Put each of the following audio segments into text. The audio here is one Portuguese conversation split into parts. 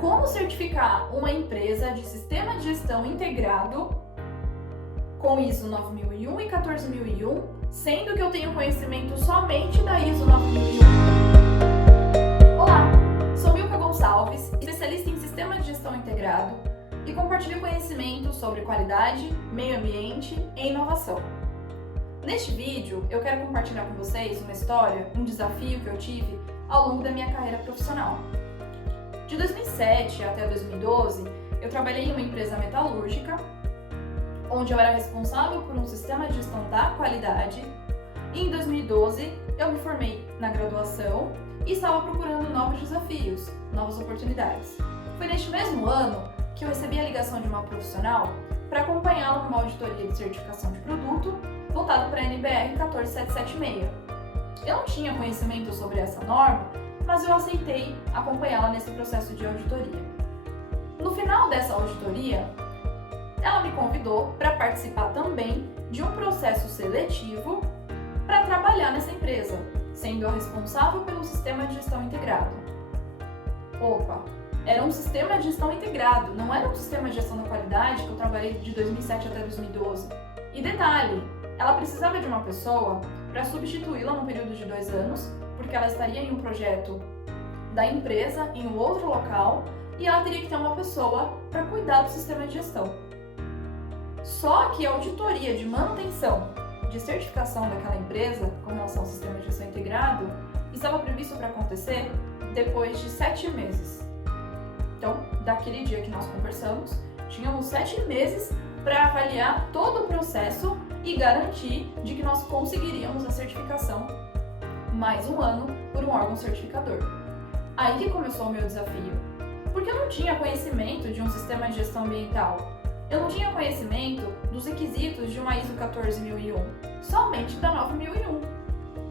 Como certificar uma empresa de sistema de gestão integrado com ISO 9001 e 14001, sendo que eu tenho conhecimento somente da ISO 9001? Olá, sou Milka Gonçalves, especialista em sistema de gestão integrado e compartilho conhecimento sobre qualidade, meio ambiente e inovação. Neste vídeo, eu quero compartilhar com vocês uma história, um desafio que eu tive ao longo da minha carreira profissional. De 2007 até 2012, eu trabalhei em uma empresa metalúrgica, onde eu era responsável por um sistema de gestão da qualidade, e em 2012 eu me formei na graduação e estava procurando novos desafios, novas oportunidades. Foi neste mesmo ano que eu recebi a ligação de uma profissional para acompanhá-la numa auditoria de certificação de produto voltada para a NBR 14776. Eu não tinha conhecimento sobre essa norma, mas eu aceitei acompanhá-la nesse processo de auditoria. No final dessa auditoria, ela me convidou para participar também de um processo seletivo para trabalhar nessa empresa, sendo a responsável pelo sistema de gestão integrado. Opa, era um sistema de gestão integrado, não era um sistema de gestão da qualidade que eu trabalhei de 2007 até 2012. E detalhe, ela precisava de uma pessoa para substituí-la num período de 2 anos, porque ela estaria em um projeto da empresa, em um outro local, e ela teria que ter uma pessoa para cuidar do sistema de gestão. Só que a auditoria de manutenção de certificação daquela empresa com relação ao sistema de gestão integrado estava previsto para acontecer depois de 7 meses. Então, daquele dia que nós conversamos, tínhamos 7 meses para avaliar todo o processo e garantir de que nós conseguiríamos a certificação mais um ano por um órgão certificador. Aí que começou o meu desafio, porque eu não tinha conhecimento de um sistema de gestão ambiental, eu não tinha conhecimento dos requisitos de uma ISO 14001, somente da 9001.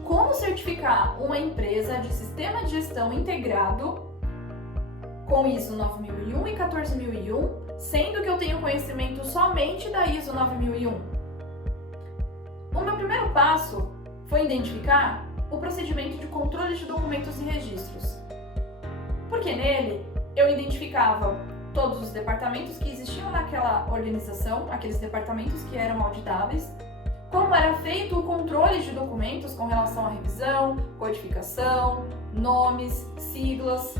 Como certificar uma empresa de sistema de gestão integrado com ISO 9001 e 14001, sendo que eu tenho conhecimento somente da ISO 9001? O meu primeiro passo foi identificar o procedimento de controle de documentos e registros, porque nele eu identificava todos os departamentos que existiam naquela organização, aqueles departamentos que eram auditáveis, como era feito o controle de documentos com relação à revisão, codificação, nomes, siglas.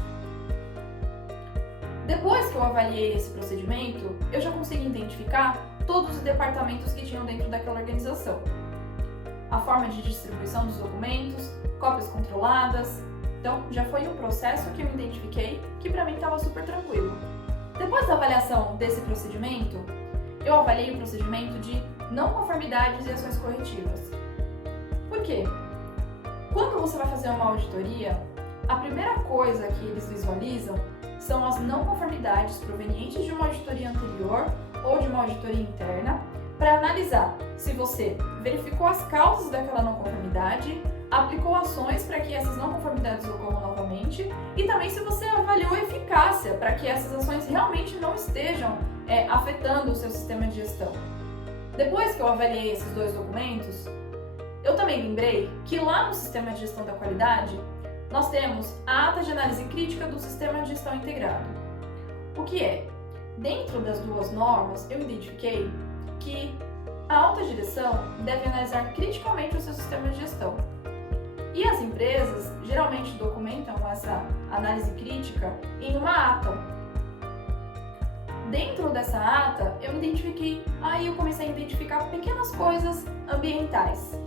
Depois que eu avaliei esse procedimento, eu já consegui identificar todos os departamentos que tinham dentro daquela organização. A forma de distribuição dos documentos, cópias controladas. Então, já foi um processo que eu identifiquei que para mim estava super tranquilo. Depois da avaliação desse procedimento, eu avaliei o procedimento de não conformidades e ações corretivas. Por quê? Quando você vai fazer uma auditoria, a primeira coisa que eles visualizam são as não conformidades provenientes de uma auditoria anterior ou de uma auditoria interna, para analisar se você verificou as causas daquela não conformidade, aplicou ações para que essas não conformidades ocorram novamente e também se você avaliou a eficácia para que essas ações realmente não estejam afetando o seu sistema de gestão. Depois que eu avaliei esses 2 documentos, eu também lembrei que lá no sistema de gestão da qualidade nós temos a ata de análise crítica do sistema de gestão integrado. O que é? Dentro das 2 normas, eu identifiquei que a alta direção deve analisar criticamente o seu sistema de gestão. E as empresas geralmente documentam essa análise crítica em uma ata. Dentro dessa ata, eu comecei a identificar pequenas coisas ambientais.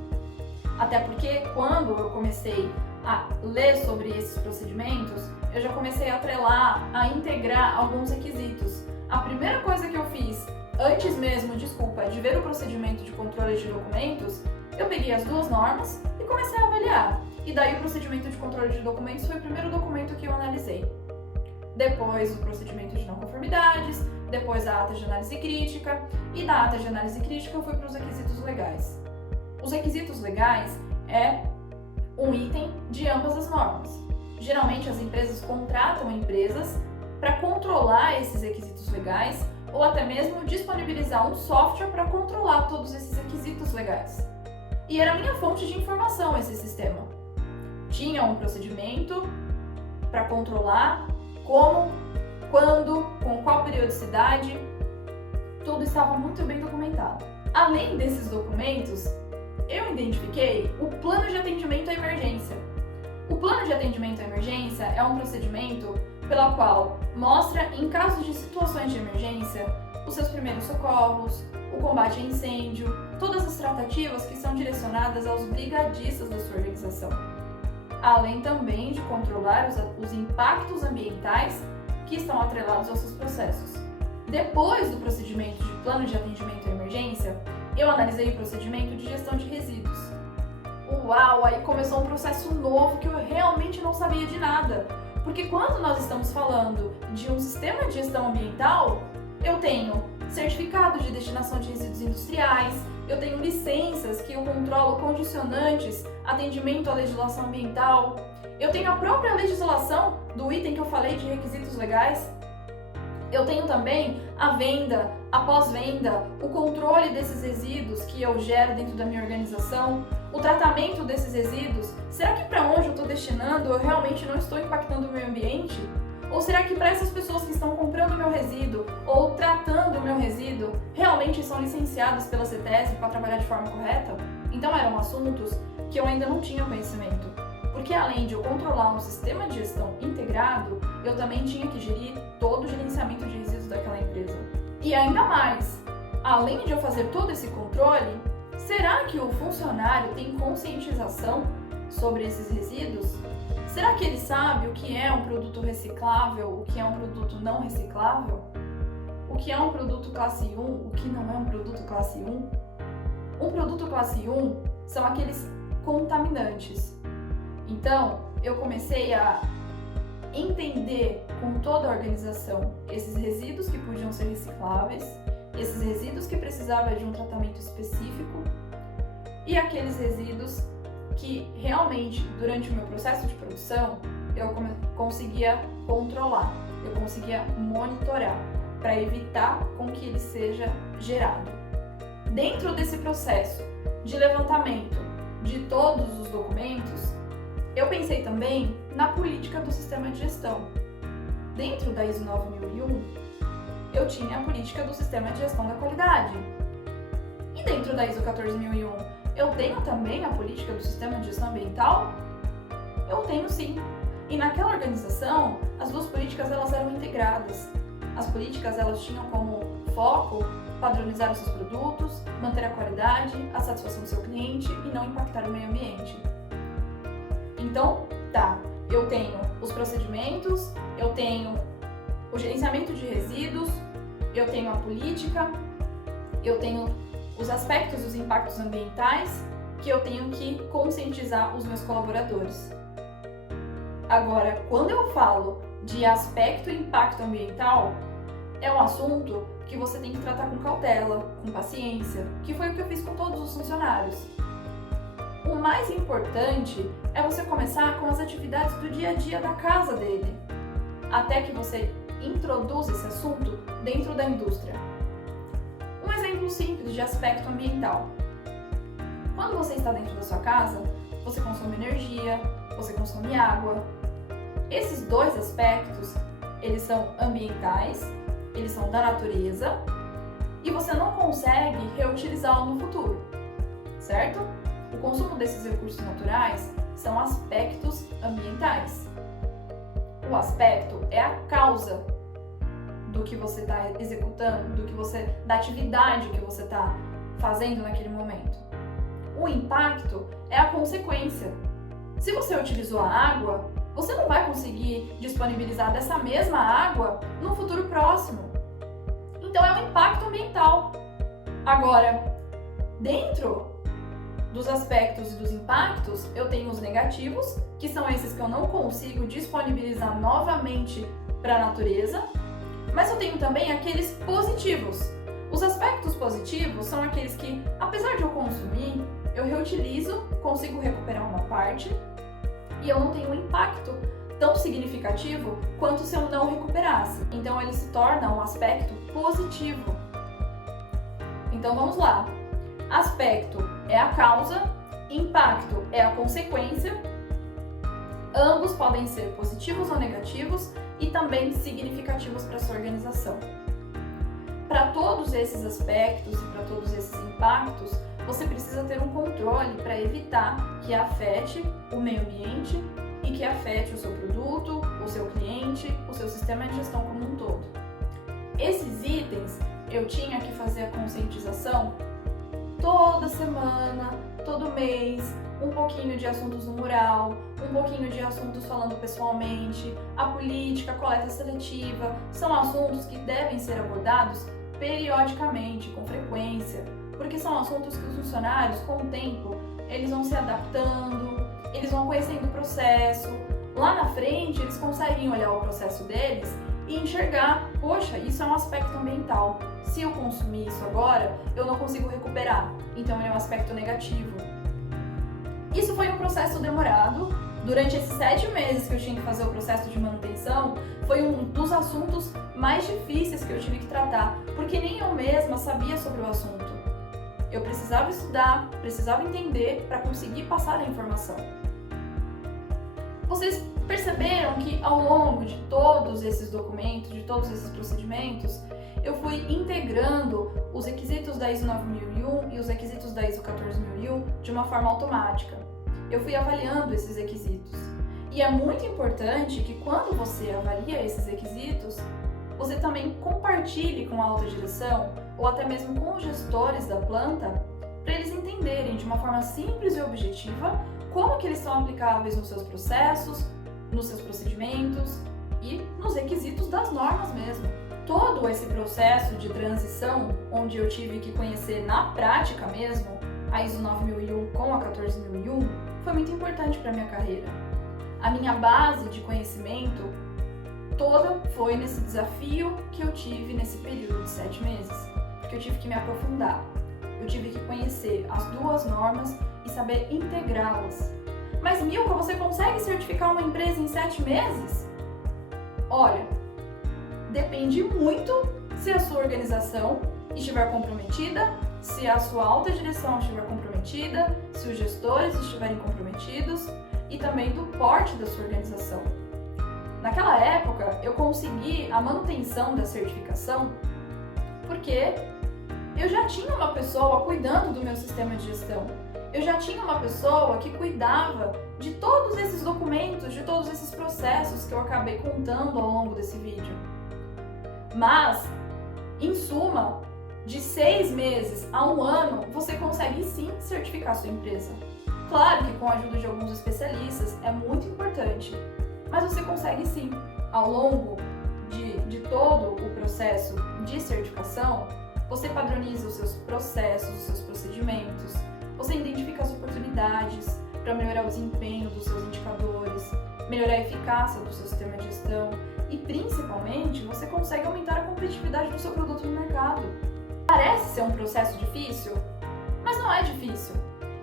Até porque quando eu comecei a ler sobre esses procedimentos, eu já comecei a atrelar, a integrar alguns requisitos. A primeira coisa que eu fiz, antes mesmo, de ver o procedimento de controle de documentos, eu peguei as 2 normas e comecei a avaliar. E daí o procedimento de controle de documentos foi o primeiro documento que eu analisei. Depois o procedimento de não conformidades, depois a ata de análise crítica, e da ata de análise crítica eu fui para os requisitos legais. Os requisitos legais é um item de ambas as normas. Geralmente as empresas contratam empresas para controlar esses requisitos legais ou até mesmo disponibilizar um software para controlar todos esses requisitos legais. E era a minha fonte de informação esse sistema. Tinha um procedimento para controlar como, periodicidade, tudo estava muito bem documentado. Além desses documentos, eu identifiquei o plano de atendimento à emergência. O plano de atendimento à emergência é um procedimento pela qual mostra, em caso de situações de emergência, os seus primeiros socorros, o combate a incêndio, todas as tratativas que são direcionadas aos brigadistas da sua organização, além também de controlar os impactos ambientais que estão atrelados aos seus processos. Depois do procedimento de plano de atendimento à emergência, eu analisei o procedimento de gestão de resíduos. Uau, aí começou um processo novo que eu realmente não sabia de nada. Porque quando nós estamos falando de um sistema de gestão ambiental, eu tenho certificado de destinação de resíduos industriais, eu tenho licenças que eu controlo condicionantes, atendimento à legislação ambiental, eu tenho a própria legislação do item que eu falei de requisitos legais, eu tenho também a venda, a pós-venda, o controle desses resíduos que eu gero dentro da minha organização, o tratamento desses resíduos. Será que para onde eu estou destinando eu realmente não estou impactando o meio ambiente? Ou será que para essas pessoas que estão comprando o meu resíduo ou tratando o meu resíduo realmente são licenciadas pela CETESB para trabalhar de forma correta? Então eram assuntos que eu ainda não tinha conhecimento. Porque além de eu controlar um sistema de gestão integrado, eu também tinha que gerir todo o gerenciamento de resíduos daquela empresa. E ainda mais, além de eu fazer todo esse controle, será que o funcionário tem conscientização sobre esses resíduos? Será que ele sabe o que é um produto reciclável, o que é um produto não reciclável? O que é um produto classe 1, o que não é um produto classe 1? Um produto classe 1 são aqueles contaminantes. Então, eu comecei a entender com toda a organização esses resíduos que podiam ser recicláveis, esses resíduos que precisavam de um tratamento específico e aqueles resíduos que realmente, durante o meu processo de produção, eu conseguia controlar, eu conseguia monitorar para evitar com que ele seja gerado. Dentro desse processo de levantamento de todos os documentos, eu pensei também na política do sistema de gestão. Dentro da ISO 9001, eu tinha a política do sistema de gestão da qualidade. E dentro da ISO 14001, eu tenho também a política do sistema de gestão ambiental? Eu tenho sim. E naquela organização, as duas políticas elas eram integradas. As políticas elas tinham como foco padronizar os seus produtos, manter a qualidade, a satisfação do seu cliente e não impactar o meio ambiente. Então, eu tenho os procedimentos, eu tenho o gerenciamento de resíduos, eu tenho a política, eu tenho os aspectos dos impactos ambientais que eu tenho que conscientizar os meus colaboradores. Agora, quando eu falo de aspecto e impacto ambiental, é um assunto que você tem que tratar com cautela, com paciência, que foi o que eu fiz com todos os funcionários. O mais importante é você começar com as atividades do dia a dia da casa dele, até que você introduza esse assunto dentro da indústria. Um exemplo simples de aspecto ambiental. Quando você está dentro da sua casa, você consome energia, você consome água. Esses dois aspectos, eles são ambientais, eles são da natureza e você não consegue reutilizá-lo no futuro, certo? O consumo desses recursos naturais são aspectos ambientais. O aspecto é a causa do que você está executando, da atividade que você está fazendo naquele momento. O impacto é a consequência. Se você utilizou a água, você não vai conseguir disponibilizar dessa mesma água no futuro próximo. Então é um impacto ambiental. Agora, dentro dos aspectos e dos impactos, eu tenho os negativos, que são esses que eu não consigo disponibilizar novamente para a natureza, mas eu tenho também aqueles positivos. Os aspectos positivos são aqueles que, apesar de eu consumir, eu reutilizo, consigo recuperar uma parte e eu não tenho um impacto tão significativo quanto se eu não recuperasse. Então ele se torna um aspecto positivo. Então vamos lá. Aspecto é a causa, impacto é a consequência. Ambos podem ser positivos ou negativos e também significativos para a sua organização. todos esses aspectos e para todos esses impactos, você precisa ter um controle para evitar que afete o meio ambiente e que afete o seu produto, o seu cliente, o seu sistema de gestão como um todo. Esses itens eu tinha que fazer a conscientização toda semana, todo mês, um pouquinho de assuntos no mural, um pouquinho de assuntos falando pessoalmente, a política, a coleta seletiva, são assuntos que devem ser abordados periodicamente, com frequência, porque são assuntos que os funcionários, com o tempo, eles vão se adaptando, eles vão conhecendo o processo, lá na frente eles conseguem olhar o processo deles e enxergar, poxa, isso é um aspecto ambiental, se eu consumir isso agora, eu não consigo recuperar, então ele é um aspecto negativo. Isso foi um processo demorado. Durante esses 7 meses que eu tinha que fazer o processo de manutenção, foi um dos assuntos mais difíceis que eu tive que tratar, porque nem eu mesma sabia sobre o assunto. Eu precisava estudar, precisava entender para conseguir passar a informação. Vocês perceberam que ao longo de todos esses documentos, de todos esses procedimentos, eu fui integrando os requisitos da ISO 9001 e os requisitos da ISO 14001 de uma forma automática. Eu fui avaliando esses requisitos. E é muito importante que quando você avalia esses requisitos, você também compartilhe com a alta direção ou até mesmo com os gestores da planta para eles entenderem de uma forma simples e objetiva como que eles são aplicáveis nos seus processos, nos seus procedimentos e nos requisitos das normas mesmo. Todo esse processo de transição, onde eu tive que conhecer na prática mesmo a ISO 9001 com a 14001, foi muito importante para a minha carreira. A minha base de conhecimento toda foi nesse desafio que eu tive nesse período de 7 meses, porque eu tive que me aprofundar, eu tive que conhecer as 2 normas e saber integrá-las. Mas Milka, você consegue certificar uma empresa em 7 meses? Olha, depende muito se a sua organização estiver comprometida, se a sua alta direção estiver comprometida, se os gestores estiverem comprometidos e também do porte da sua organização. Naquela época, eu consegui a manutenção da certificação porque eu já tinha uma pessoa cuidando do meu sistema de gestão. Eu já tinha uma pessoa que cuidava de todos esses documentos, de todos esses processos que eu acabei contando ao longo desse vídeo. Mas, em suma, de 6 meses a 1 ano, você consegue sim certificar sua empresa. Claro que com a ajuda de alguns especialistas é muito importante, mas você consegue sim. Ao longo de todo o processo de certificação, você padroniza os seus processos, os seus procedimentos, você identifica as oportunidades para melhorar o desempenho dos seus indicadores, melhorar a eficácia do seu sistema de gestão e, principalmente, você consegue aumentar a competitividade do seu produto no mercado. Parece ser um processo difícil, mas não é difícil.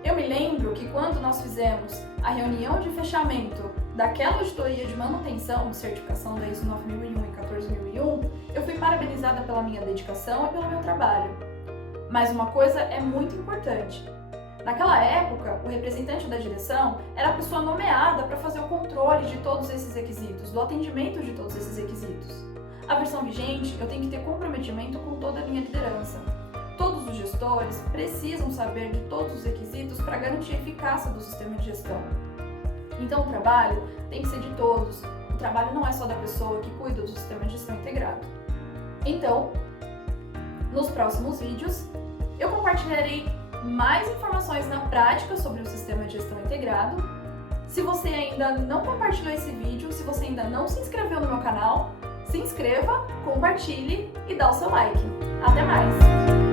Eu me lembro que quando nós fizemos a reunião de fechamento daquela auditoria de manutenção de certificação da ISO 9001 e 14001, eu fui parabenizada pela minha dedicação e pelo meu trabalho. Mas uma coisa é muito importante. Naquela época, o representante da direção era a pessoa nomeada para fazer o controle de todos esses requisitos, do atendimento de todos esses requisitos. A versão vigente, eu tenho que ter comprometimento com toda a minha liderança. Todos os gestores precisam saber de todos os requisitos para garantir a eficácia do sistema de gestão. Então o trabalho tem que ser de todos. O trabalho não é só da pessoa que cuida do sistema de gestão integrado. Então, nos próximos vídeos, eu compartilharei mais informações na prática sobre o sistema de gestão integrado. Se você ainda não compartilhou esse vídeo, se você ainda não se inscreveu no meu canal, se inscreva, compartilhe e dá o seu like. Até mais!